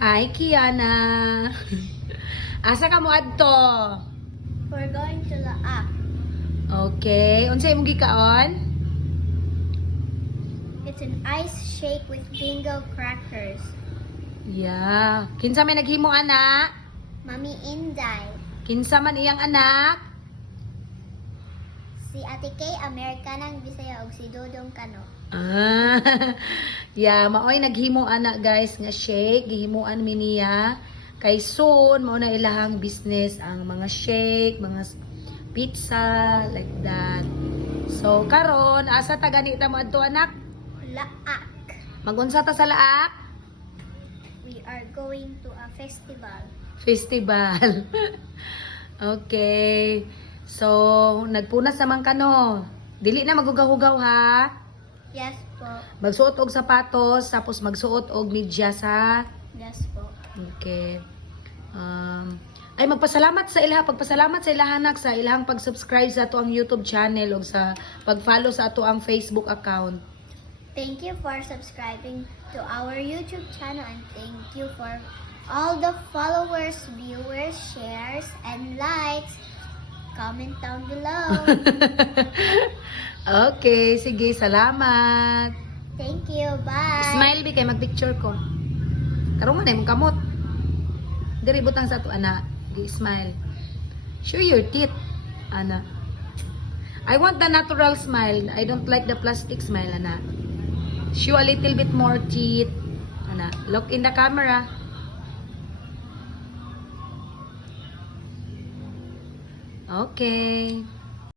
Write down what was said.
Hi, Kiana. Asa ka mo adto? We're going to the app. Okay. Unsay imong gikaon? It's an ice shake with bingo crackers. Yeah. Kinsa may naghimo anak? Mami Inday. Kinsa man iyang anak? Si Ate Kay, Amerikanang Bisaya ug si Dodong Kano. Ah. yeah, maoy naghimo anak guys nga shake, gihimuan mi niya. Kay soon mao na ilahang business ang mga shake, mga pizza like that. So karon asa ta ganita mo adto anak? Laak. Magunsa ta sa laak? We are going to a festival. Festival. okay. So, nagpunas naman ka no. Dili na magugaw-hugaw ha. Yes po. Magsuot og sapatos, tapos magsuot og medyas ha. Yes po. Okay. Um, ay magpasalamat sa ilaha, pagpasalamat sa ilahanak sa ilahang pag-subscribe sa ato ang YouTube channel o sa pag-follow sa ato ang Facebook account. Thank you for subscribing to our YouTube channel and thank you for all the followers, viewers, shares, and likes. Comment down below. okay, sige, salamat. thank you. Bye. Smile bi kay magpicture ko. Karon man imong kamot. Diri butang sa ato ana. Di smile. Show your teeth, ana. I want the natural smile. I don't like the plastic smile, ana. Show a little bit more teeth. Ana, look in the camera. Okay.